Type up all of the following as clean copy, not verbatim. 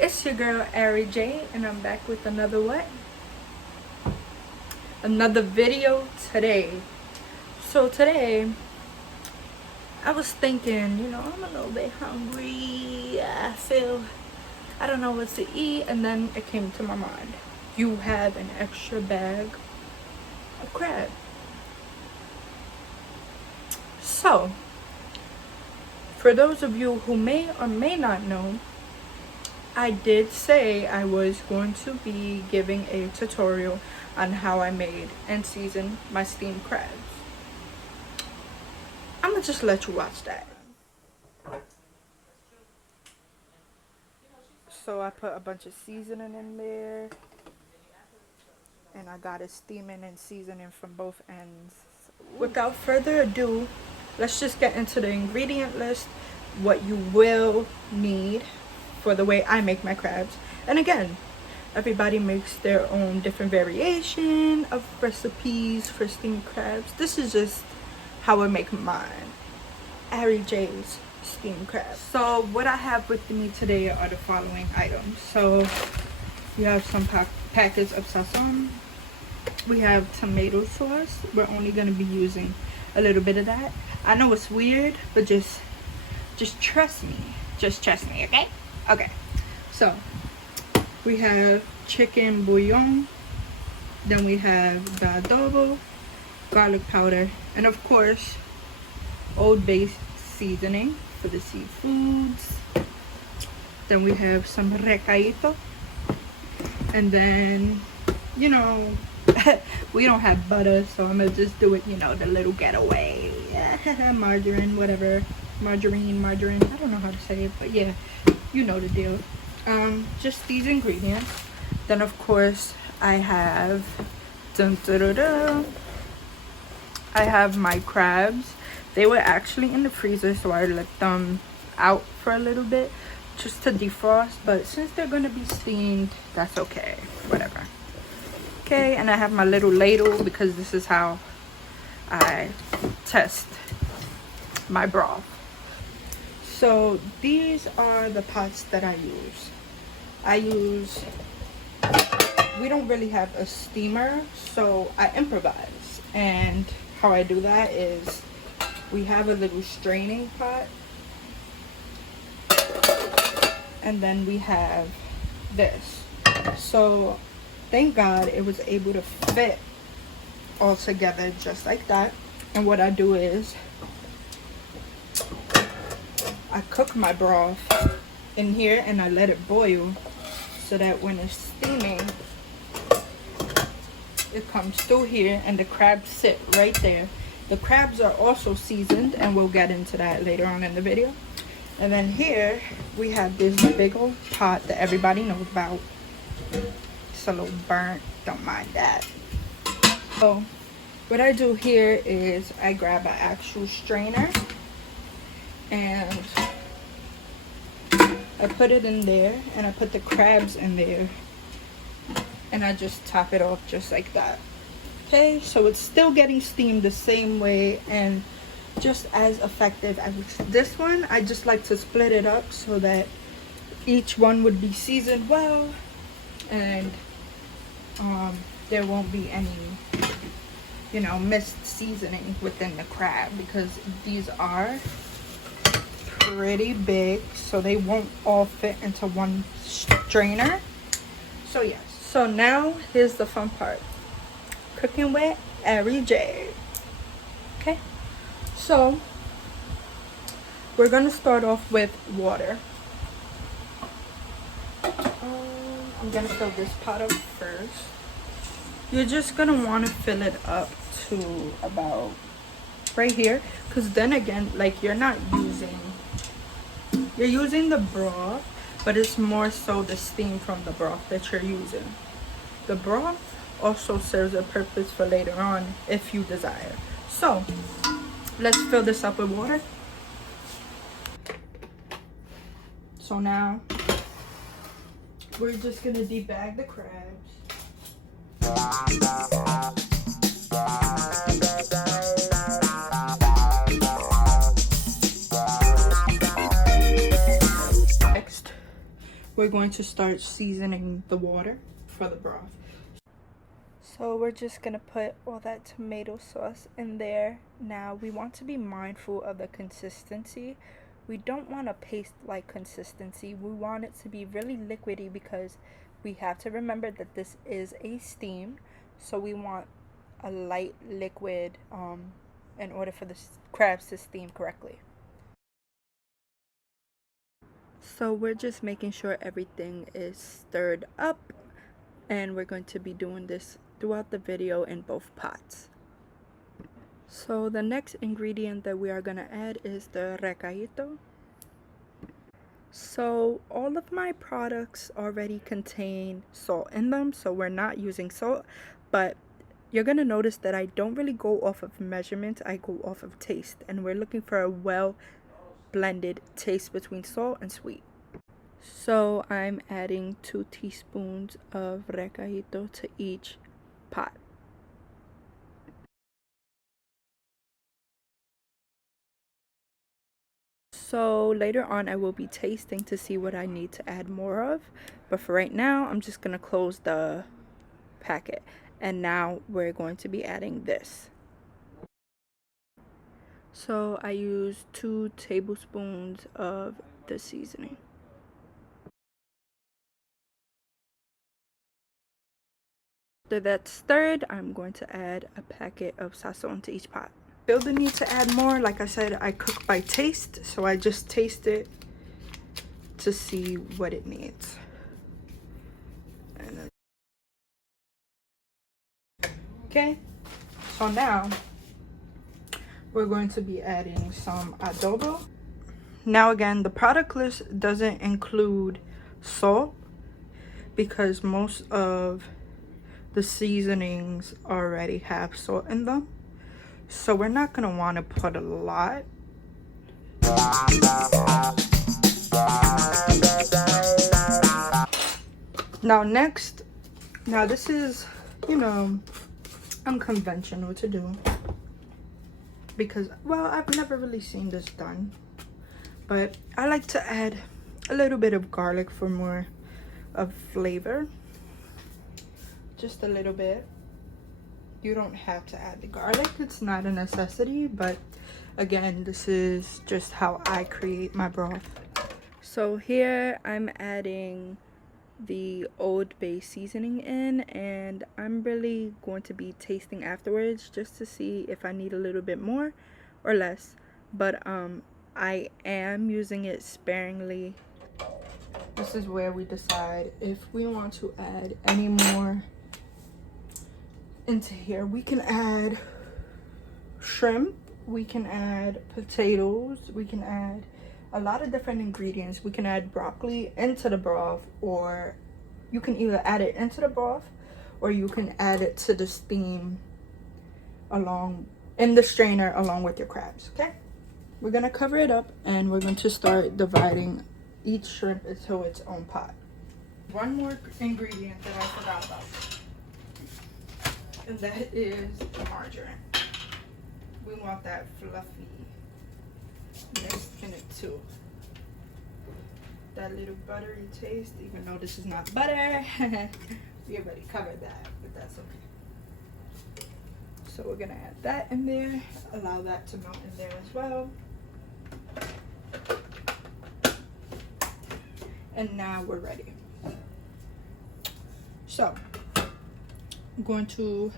it's your girl AriJayy, and I'm back with another video today. So today I was thinking, I'm a little bit hungry. I don't know what to eat, and then it came to my mind, you have an extra bag of crab. So for those of you who may or may not know, I did say I was going to be giving a tutorial on how I made and seasoned my steamed crabs. I'm gonna just let you watch that. So I put a bunch of seasoning in there, and I got it steaming and seasoning from both ends. Without further ado, let's just get into the ingredient list, what you will need for the way I make my crabs. And again, everybody makes their own different variation of recipes for steamed crabs. This is just how I make mine, AriJayy's steamed crabs. So what I have with me today are the following items. So we have some packets of Sazon. We have tomato sauce. We're only going to be using a little bit of that. I know it's weird, but just trust me. Just trust me, okay? Okay. So we have chicken bouillon. Then we have the adobo, garlic powder, and of course Old Bay seasoning for the seafoods. Then we have some Recaito, and then we don't have butter, so I'm gonna just do it, the little getaway. Margarine, whatever. Margarine, I don't know how to say it, but yeah, you know the deal. Just these ingredients. Then of course I have I have my crabs. They were actually in the freezer, so I let them out for a little bit just to defrost, but since they're gonna be steamed, that's okay, whatever. Okay, and I have my little ladle because this is how I test my broth. So these are the pots that I use. We don't really have a steamer, so I improvise. And how I do that is we have a little straining pot, and then we have this. So thank God it was able to fit all together just like that. And what I do is I cook my broth in here and I let it boil so that when it's steaming, it comes through here and the crabs sit right there. The crabs are also seasoned, and we'll get into that later on in the video. And then here we have this big old pot that everybody knows about. It's a little burnt, don't mind that. So what I do here is I grab an actual strainer and I put it in there, and I put the crabs in there, and I just top it off just like that. Okay, so it's still getting steamed the same way and just as effective as this one. I just like to split it up so that each one would be seasoned well, and there won't be any missed seasoning within the crab, because these are pretty big, so they won't all fit into one strainer. So yes, so now here's the fun part, cooking with AriJayy. Okay, so we're gonna start off with water. I'm gonna fill this pot up first. You're just gonna want to fill it up to about right here, because then again, like, you're using the broth, but it's more so the steam from the broth that you're using. The broth also serves a purpose for later on if you desire. So let's fill this up with water. So now we're just gonna debag the crabs. Next, we're we're going to start seasoning the water for the broth. So we're just gonna put all that tomato sauce in there. Now we want to be mindful of the consistency. We don't want a paste-like consistency. We want it to be really liquidy because we have to remember that this is a steam. So we want a light liquid in order for the crabs to steam correctly. So we're just making sure everything is stirred up, and we're going to be doing this throughout the video in both pots. So the next ingredient that we are going to add is the Recaito. So all of my products already contain salt in them, so we're not using salt, but you're going to notice that I don't really go off of measurements, I go off of taste, and we're looking for a well blended taste between salt and sweet. So I'm adding 2 teaspoons of Recaito to each pot. So later on I will be tasting to see what I need to add more of, but for right now I'm just gonna close the packet. And now we're going to be adding this. So I use 2 tablespoons of the seasoning. After that's stirred, I'm going to add a packet of Sazon to each pot. Feel the need to add more. Like I said, I cook by taste, so I just taste it to see what it needs. Okay, so now we're going to be adding some adobo. Now again, the product list doesn't include salt because most of the seasonings already have salt in them, so we're not going to want to put a lot. Now next, now this is, you know, unconventional to do because, well, I've never really seen this done, but I like to add a little bit of garlic for more of flavor. Just a little bit. You don't have to add the garlic, it's not a necessity, but again, this is just how I create my broth. So here I'm adding the Old Bay seasoning in, and I'm really going to be tasting afterwards just to see if I need a little bit more or less, but I am using it sparingly. This is where we decide if we want to add any more into here. We can add shrimp, we can add potatoes, we can add a lot of different ingredients. We can add broccoli into the broth, or you can either add it into the broth or you can add it to the steam along in the strainer along with your crabs. Okay, we're gonna cover it up and we're going to start dividing each shrimp into its own pot. One more ingredient that I forgot about, and that is margarine. We want that fluffy mix in it too. That little buttery taste, even though this is not butter. We already covered that, but that's okay. So we're gonna add that in there, allow that to melt in there as well. And now we're ready. So I'm going to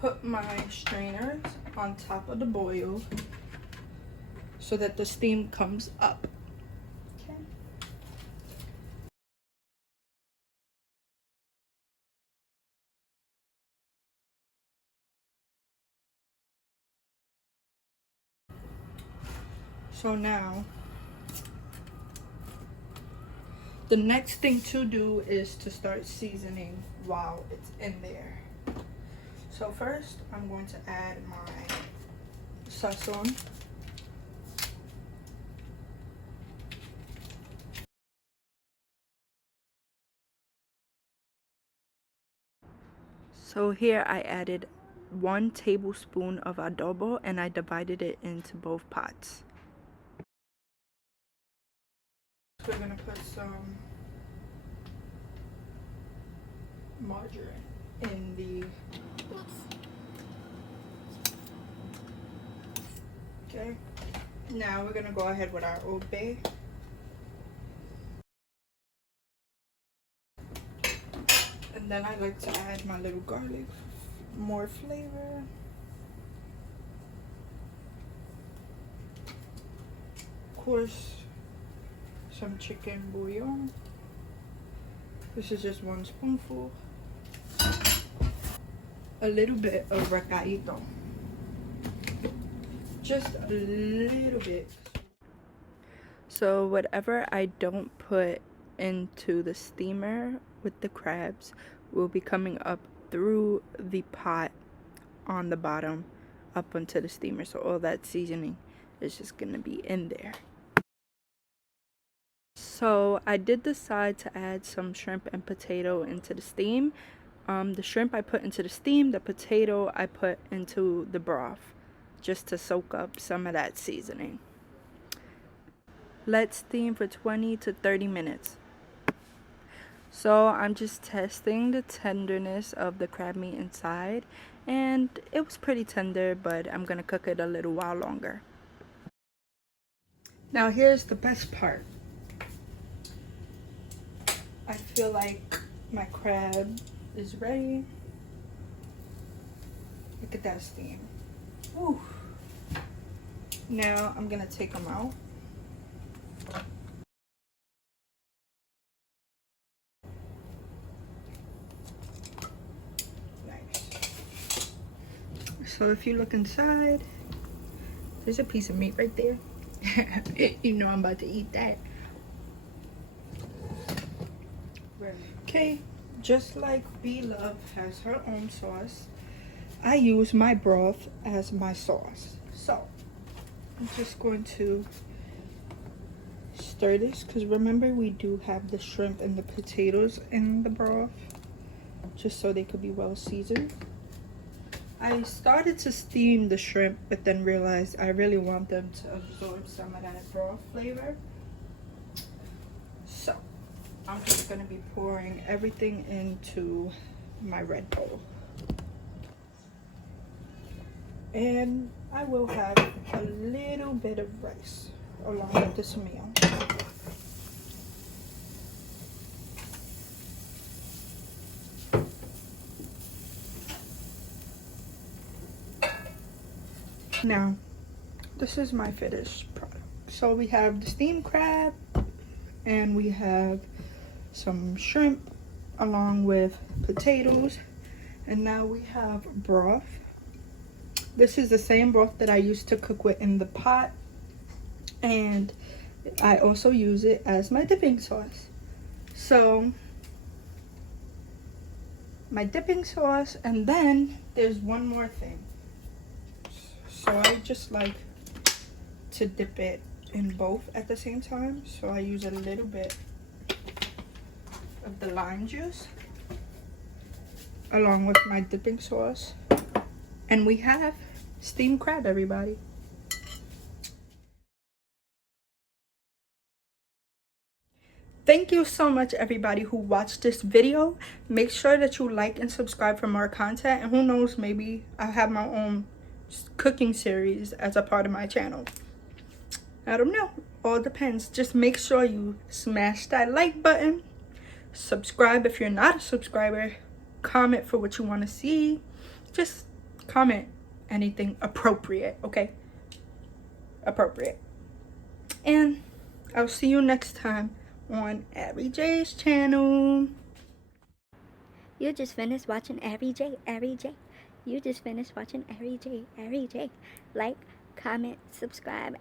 put my strainers on top of the boil so that the steam comes up. Okay. So now the next thing to do is to start seasoning while it's in there. So first I'm going to add my Sazon. So here I added 1 tablespoon of adobo and I divided it into both pots. We're gonna put some margarine in the. Okay. Now we're gonna go ahead with our Old Bay. And then I like to add my little garlic, more flavor. Of course, some chicken bouillon. This is just 1 spoonful. A little bit of Recaito. Just a little bit. So whatever I don't put into the steamer with the crabs will be coming up through the pot on the bottom up onto the steamer. So all that seasoning is just gonna be in there. So I did decide to add some shrimp and potato into the steam. The shrimp I put into the steam, the potato I put into the broth just to soak up some of that seasoning. Let's steam for 20 to 30 minutes. So I'm just testing the tenderness of the crab meat inside, and it was pretty tender, but I'm gonna cook it a little while longer. Now here's the best part. I feel like my crab is ready. Look at that steam. Woo. Now I'm gonna take them out. Nice. So if you look inside, there's a piece of meat right there. You know I'm about to eat that. Okay, just like B Love has her own sauce, I use my broth as my sauce. So I'm just going to stir this, because remember we do have the shrimp and the potatoes in the broth, just so they could be well seasoned. I started to steam the shrimp, but then realized I really want them to absorb some of that broth flavor. So I'm just going to be pouring everything into my red bowl. And I will have a little bit of rice along with this meal. Now, this is my finished product. So we have the steamed crab, and we have some shrimp along with potatoes, and now we have broth. This is the same broth that I used to cook with in the pot, and I also use it as my dipping sauce. So my dipping sauce, and then there's one more thing. So I just like to dip it in both at the same time. So I use a little bit of the lime juice along with my dipping sauce, and we have steamed crab, everybody. Thank you so much, everybody who watched this video. Make sure that you like and subscribe for more content, and who knows, maybe I'll have my own cooking series as a part of my channel. I don't know, all depends. Just make sure you smash that like button, subscribe if you're not a subscriber, comment for what you want to see. Just comment anything appropriate, okay? Appropriate. And I'll see you next time on AriJayy's channel. You just finished watching AriJayy. You just finished watching AriJayy. Like, comment, subscribe.